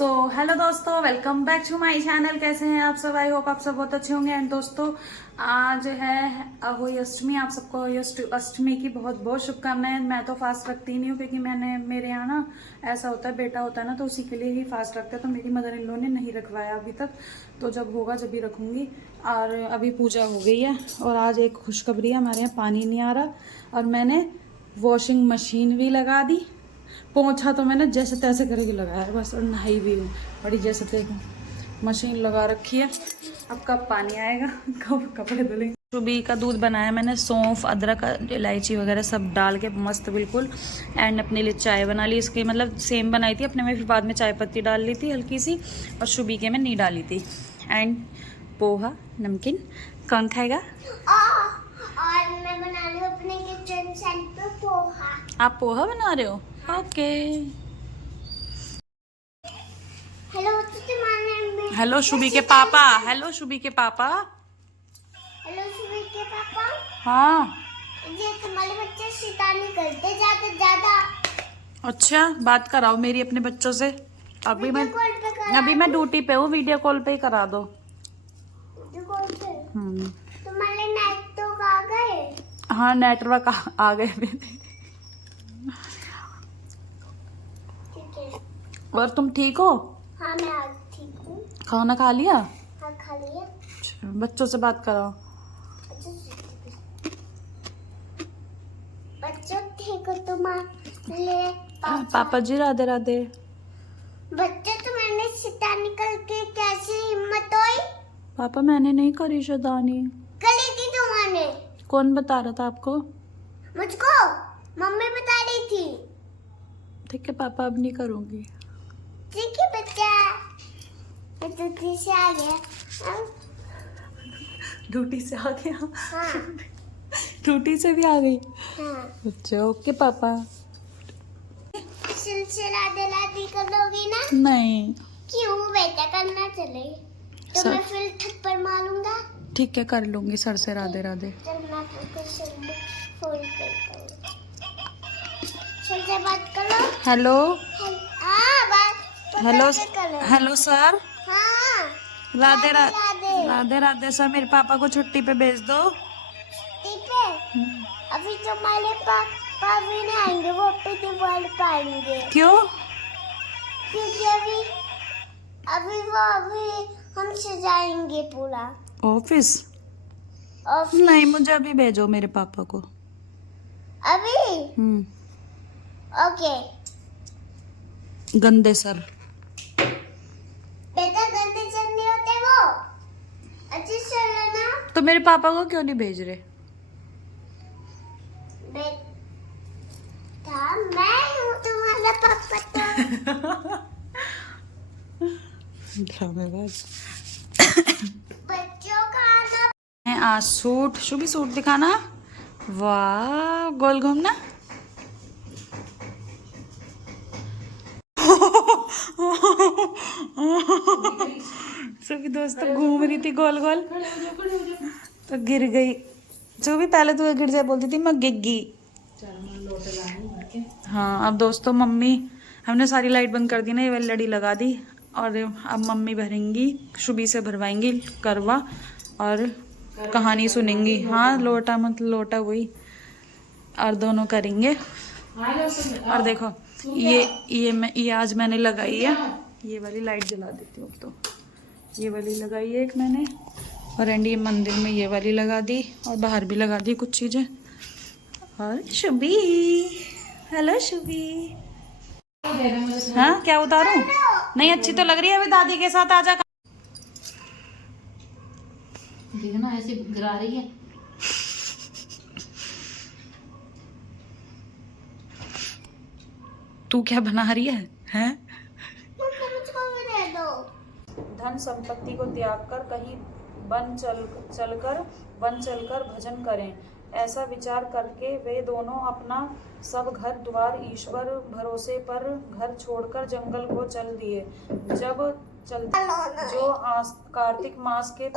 Hello दोस्तों, welcome back to my channel. कैसे हैं आप सब? आई होप आप सब बहुत अच्छे होंगे। एंड दोस्तों, आज है अहोई अष्टमी। आप सबको अहोई अष्टमी की बहुत बहुत शुभकामनाएं। मैं तो फास्ट रखती नहीं हूँ क्योंकि मेरे यहाँ ना ऐसा होता है, बेटा होता है ना तो उसी के लिए ही फास्ट रखते हैं। तो मेरी मदर इन लॉ ने नहीं रखवाया अभी तक, तो जब होगा जब भी रखूंगी। और अभी पूजा हो गई है। और आज एक खुशखबरी है, हमारे यहाँ पानी नहीं आ रहा और मैंने वॉशिंग मशीन भी लगा दी। पोंछा तो मैंने जैसे तैसे करके लगाया है बस, और नहाई भी हूँ बड़ी जैसे तैसे। मशीन लगा रखी है, अब कब पानी आएगा कब कपड़े धुलेंगे। सुबह का दूध बनाया मैंने, सौंफ अदरक इलायची वगैरह सब डाल के मस्त बिल्कुल। एंड अपने लिए चाय बना ली, इसकी मतलब सेम बनाई थी अपने में, फिर बाद में चाय पत्ती डाल ली थी हल्की सी, और सुबह के में नहीं डाली थी। एंड पोहा नमकीन। कौन खाएगा? और मैं बना रही हूँ अपने किचन सेट पे पोहा। आप पोहा बना रहे हो? ओके। हेलो तुम्हारे हेलो शुभी के पापा। हेलो शुभी के पापा। हेलो सुबह के पापा। हाँ ये तुम्हारे बच्चे शैतानी करते जाते ज्यादा। अच्छा, बात कराओ मेरी अपने बच्चों से। अभी मैं ड्यूटी पे हूँ, वीडियो कॉल पे ही करा दो। तुम्हारे नेट तो आ गए? हाँ नेटवर्क आ गए मेरे। ठीक है। और तुम ठीक हो? हाँ मैं आज ठीक हूँ। खाना खा लिया? हाँ खा लिया। अच्छा, बच्चों से बात कराओ। बच्चों ठीक हो तुम्हारे पापा जी राधे राधे। बच्चे तुम्हारे शैतानी करके कैसी हिम्मत हुई? पापा मैंने नहीं करी शैतानी। करी थी तुम्हारे। कौन बता रहा था आपको? मुझको मम्मी बता रही थी। ठीक है पापा, अब नहीं करूँगी। ठीक है बच्चा, मैं ड्यूटी से आ गया। ड्यूटी से आ गया? हाँ ड्यूटी से भी आ गई? हाँ। अच्छा ओके पापा। सिलसिला दिलाती करोगी ना? नहीं। क्यों बेटा, करना चले तो सर। मैं फिर थप्पड़ मारूंगा। ठीक है कर लूंगी सर से राधे राधे। चल मैं आपको सर में फोन करता हूँ। सर से बात करो। हेलो। हाँ बात हेलो करो। Hello sir. हाँ राधे राधे। राधे राधे सर, मेरे पापा को छुट्टी पे भेज दो। ठीक है, अभी तुम्हारे पापा भी नहीं आएंगे, वो पे दीवार पाएंगे। क्यों? क्योंकि अभी हम सजाएंगे पूरा ऑफिस? ऑफिस। नहीं, मुझे अभी भेजो मेरे पापा को। अभी? ओके। गंदे सर। बेटा गंदे सर नहीं होते वो, अच्छे सर है ना। तो मेरे पापा को क्यों नहीं भेज रहे? बेटा मैं हूँ तुम्हारा पापा तो। ड्रामेबाज। बच्चों का आना। आज सूट, शुभी सूट दिखाना। वाह, गोल घूमना। सभी दोस्त घूम रही थी गोल गोल तो गिर गई। जो भी पहले तो गिर जाए बोलती थी मैं गिग्गी। हाँ अब दोस्तों मम्मी, हमने सारी लाइट बंद कर दी ना, ये वाली लड़ी लगा दी। और अब मम्मी भरेंगी, शुभी से भरवाएंगी करवा और कहानी सुनेंगी। हाँ लोटा मतलब लोटा वही, और दोनों करेंगे। और देखो ये आज मैंने लगाई है, ये वाली लाइट जला देती हूँ। तो ये वाली लगाई है एक मैंने, और एंड ये मंदिर में ये वाली लगा दी, और बाहर भी लगा दी कुछ चीजें। और शुभी, हेलो शुभी। हाँ क्या उतारूं? नहीं अच्छी तो लग रही है, अभी दादी के साथ आजा। देखना ऐसे गिरा रही है। तू क्या बना रही है? हैं? मुझको भी दे दो। धन संपत्ति को त्याग कर कहीं वन चलकर भजन करें, ऐसा विचार करके वे दोनों अपना सब घर द्वार ईश्वर भरोसे पर घर छोड़कर जंगल को चल दिए। जब जो कार्तिक मास के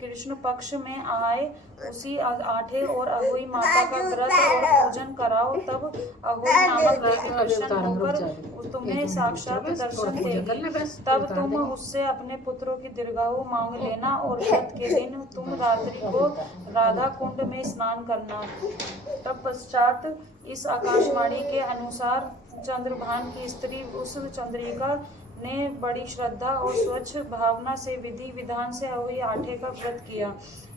कृष्ण पक्ष में आए, उसी आठे और अहोई माता का व्रत और पूजन कराओ, तब अहोई नामक देवी प्रसन्न होकर तुम्हें साक्षात दर्शन देगी। तब तुम उससे अपने पुत्रों की दीर्घायु मांग लेना और व्रत के दिन तुम रात्रि को राधा कुंड में स्नान करना। तब पश्चात इस आकाशवाणी के अनुसार चंद्रभान की स्त्री उस चंद्रिका ने बड़ी श्रद्धा और स्वच्छ भावना से विधि विधान से अहोई आठे का व्रत किया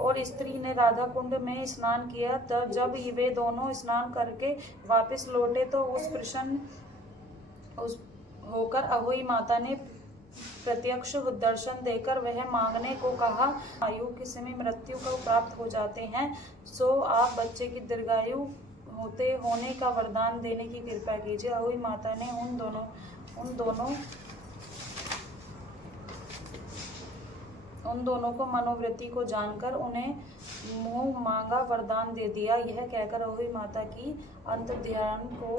और स्त्री ने राधा कुंड में स्नान किया। तब जब वे दोनों स्नान करके वापस लौटे तो उस प्रसन्न होकर अहोई माता ने प्रत्यक्ष दर्शन देकर वह मांगने को कहा, आयु के समय मृत्यु को प्राप्त हो जाते हैं, सो आप बच्चे की दीर्घायु होने का वरदान देने की कृपा कीजिए। अहोई माता ने उन दोनों को मनोवृत्ति को जानकर उन्हें मुंह मांगा वरदान दे दिया। यह कहकर अहोई माता की अंत ध्यान को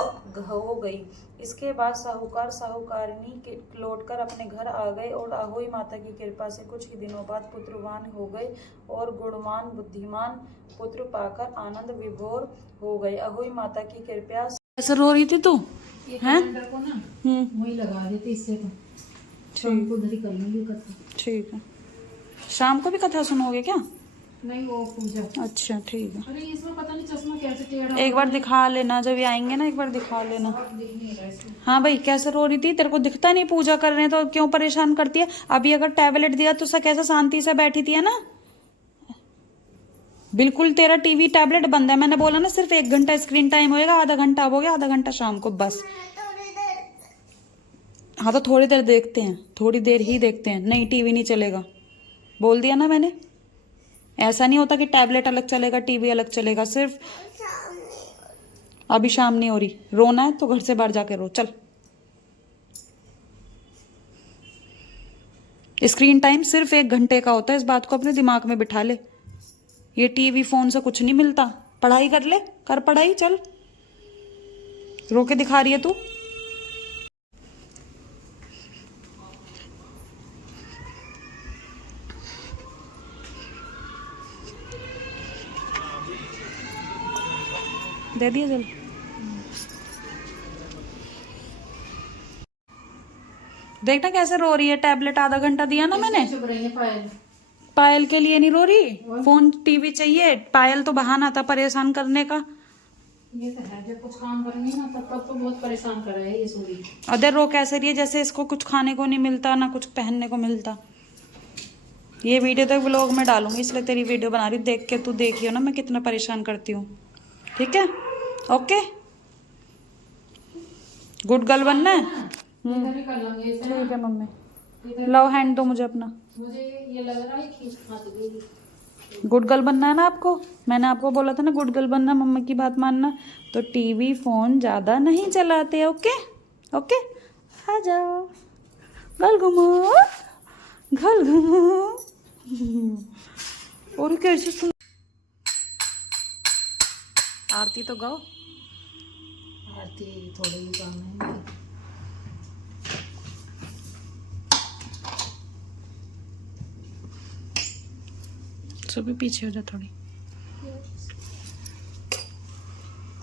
हो गई। इसके बाद साहूकार साहूकारिणी लौटकर अपने घर आ गए और अहोई माता की कृपा से कुछ ही दिनों बाद पुत्रवान हो गए और गुणवान बुद्धिमान पुत्र पाकर आनंद विभोर हो गए। अहोई माता की कृपया। ऐसा रो रही थी तू? ये कैलेंडर को ना वही लगा देते, इससे तो शाम को उधर ही कर लूंगी कथा। ठीक है, शाम को भी कथा सुनोगे क्या? नहीं, वो पूजा। अच्छा ठीक है। अरे इसमें पता नहीं चश्मा कैसे टेढ़ा। एक बार दिखा लेना, जब ये आएंगे ना एक बार दिखा लेना। दिख नहीं रहा इसमें। हाँ भाई, कैसे रो रही थी? तेरे को दिखता नहीं पूजा कर रहे हैं तो क्यों परेशान करती है? अभी अगर टैबलेट दिया तो सब कैसे शांति से बैठी थी, है ना? बिल्कुल तेरा टीवी टैबलेट बंद है। मैंने बोला ना सिर्फ 1 घंटा स्क्रीन टाइम होएगा, आधा घंटा अब हो गया, आधा घंटा शाम को बस। हाँ तो थोड़ी देर देखते हैं, थोड़ी देर ही देखते हैं। नहीं, टीवी नहीं चलेगा, बोल दिया ना मैंने। ऐसा नहीं होता कि टैबलेट अलग चलेगा टीवी अलग चलेगा। सिर्फ अभी शाम नहीं हो रही, रोना है तो घर से बाहर जाके रो। चल, स्क्रीन टाइम सिर्फ 1 घंटे का होता है, इस बात को अपने दिमाग में बिठा ले। ये टीवी फोन से कुछ नहीं मिलता। पढ़ाई कर ले, कर पढ़ाई। चल, रो के दिखा रही है तू। दे दिया जल। देखना कैसे रो रही है। टैबलेट आधा घंटा दिया ना मैंने। चुप रही है पायल। पायल के लिए नहीं रो रही, फोन टीवी चाहिए। पायल तो बहाना था परेशान करने का। ये तो है, जब कुछ काम करेंगे ना तब तो बहुत परेशान कर रहा है ये सूरी। अदर रो कैसे रही है जैसे इसको कुछ खाने को नहीं मिलता ना कुछ पहनने को मिलता। ये वीडियो तो व्लॉग में डालूंगी, इसलिए तेरी वीडियो बना रही। देख के तू देखियो ना मैं कितना परेशान करती हूँ। ठीक है, ओके, गुड गर्ल बनना है। इधर ही कर लेंगे इसे। ठीक है मम्मी, लव हैंड दो मुझे अपना। मुझे ये लग रहा है खींच खा देगी। गुड गर्ल बनना है ना आपको। मैंने आपको बोला था ना गुड गर्ल बनना, मम्मी की बात मानना। तो टीवी फोन ज्यादा नहीं चलाते। ओके ओके, आ जाओ, गल घुमो, गल घुमो। और कैसे सुन, आरती तो गाओ। आरती थोड़ी ही काम है। सभी पीछे हो जा थोड़ी।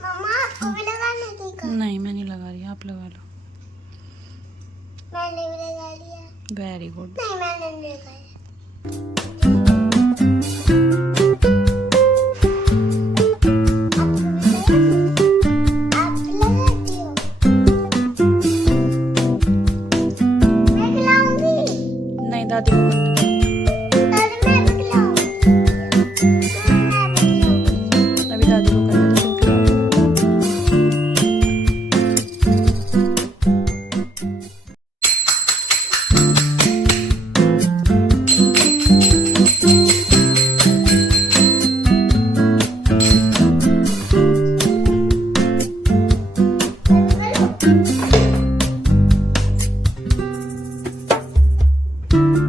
मम्मा आपको भी लगाना ठीक है? नहीं मैं नहीं लगा रही, आप लगा लो। मैंने भी लगा लिया। Very good. नहीं मैंने नहीं लगाया। आप लगाती हो? मैं खिलाऊंगी। नहीं दादी को करने दो। दादी मैं भी खिलाऊंगी। मैं भी खिलाऊंगी। अभी दादी को करने दो, तुम खिलाओ।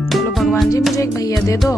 बोलो भगवान जी मुझे एक भैया दे दो।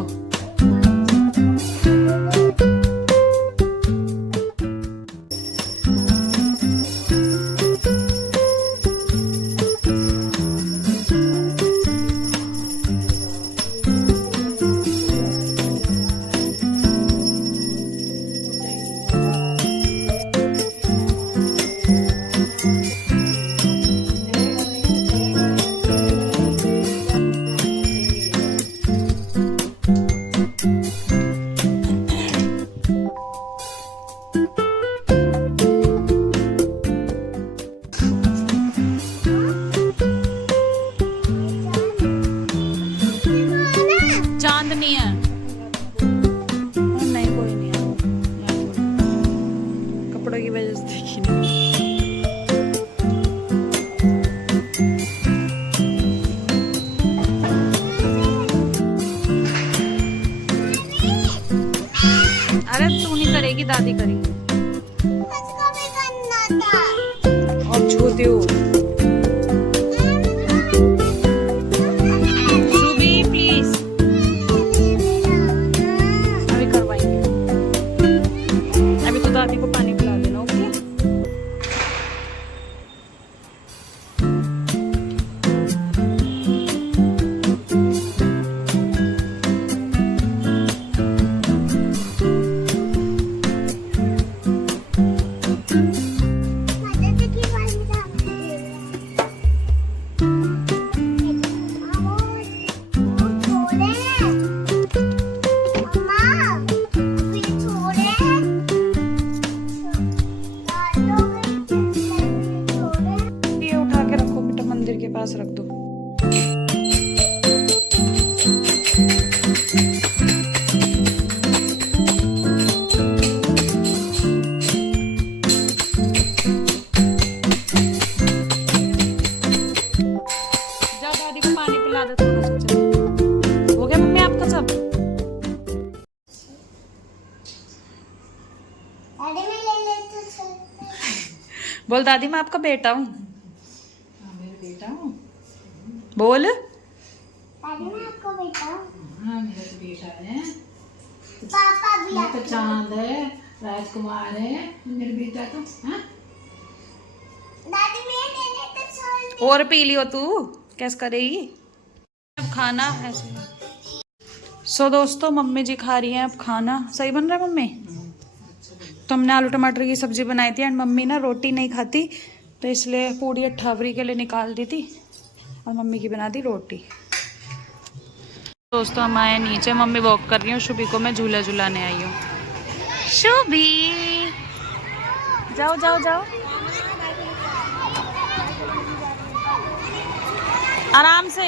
नहीं है। नहीं कोई नहीं है, कपड़ों की वजह से देखी नहीं। अरे तू नहीं करेगी, दादी करेगी। उसको भी करना था। और छोटे हो सुबी, प्लीज अभी करवाएंगे। अभी तो दादी को पानी पिला देना, ओके? मदद की वाली था। वो छोड़े हैं। अम्मा, अभी छोड़े हैं। दादू भी छोड़े हैं। ये उठा के रखो बेटा, मंदिर के पास रख दो। जाओ दादी को पानी पिला दो थोड़ा सा। चलो हो गया मम्मी आपका सब? दादी मैं ले लेती हूँ। बोल दादी मैं आपका बेटा हूँ। हाँ, मेरे बेटा हूँ। बोल। दादी मैं आपको बेटा हूँ। हाँ, मेरा तो बेटा है। पापा भी मैं तो आपको। चांद है, राजकुमार है मेरे बेटा तो। हाँ, दादी मैं ले लेती हूँ। और पी लियो तू, कैसे करेगी? अब खाना ऐसे। सो दोस्तों मम्मी जी खा रही हैं अब खाना। सही बन रहा है मम्मी? तो हमने आलू टमाटर की सब्जी बनाई थी एंड मम्मी ना रोटी नहीं खाती, तो इसलिए पूरी अट्ठावरी के लिए निकाल दी थी और मम्मी की बना दी रोटी। दोस्तों हम आए नीचे, मम्मी वॉक कर रही हूँ, शुभी को मैं झूला झूलाने आई हूँ। शुभी जाओ जाओ जाओ, आराम से।